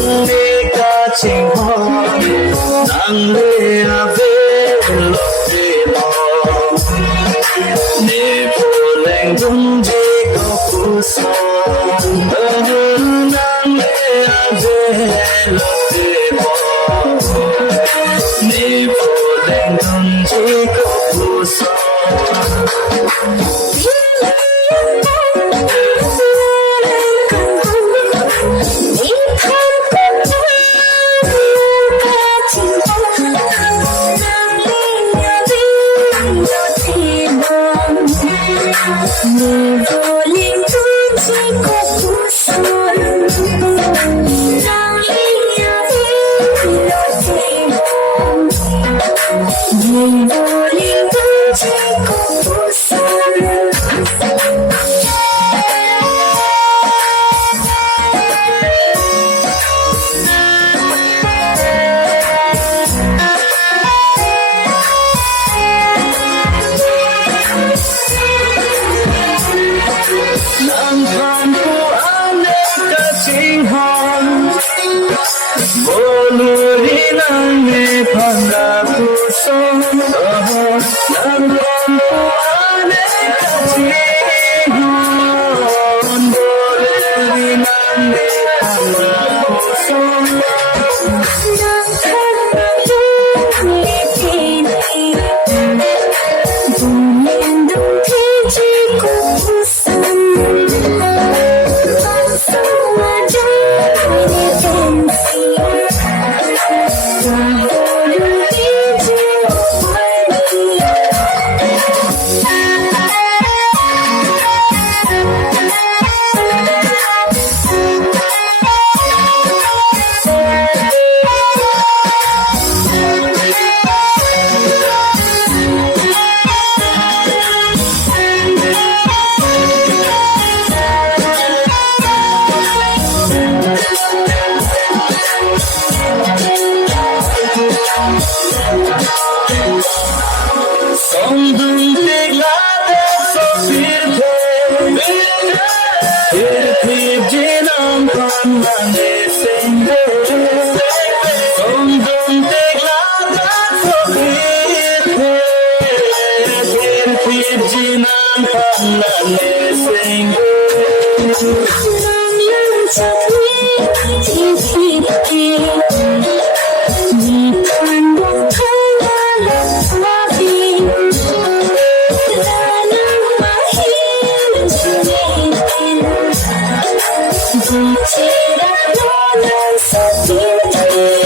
내가 칭호 낭래 앞에 럭비모 네 불행 둥지고 부서 낭래 앞에 럭비모 네 불행 둥지고 부서 Boluri nangme phanga kusong nang kompuane kachihon Boluri nangme phanga kusong nang khakayuni tini Bumendung tiji kukusan Sông đừng tiếc lá đẹp so phiền thiệp chỉ nam con mà để sinh Sông đừng tiếc lá đẹp so phiền thiệp chỉ nam con mà để sinh Nam nhân chắc lý thì thiệp Chỉ đã nói lời sao tiếng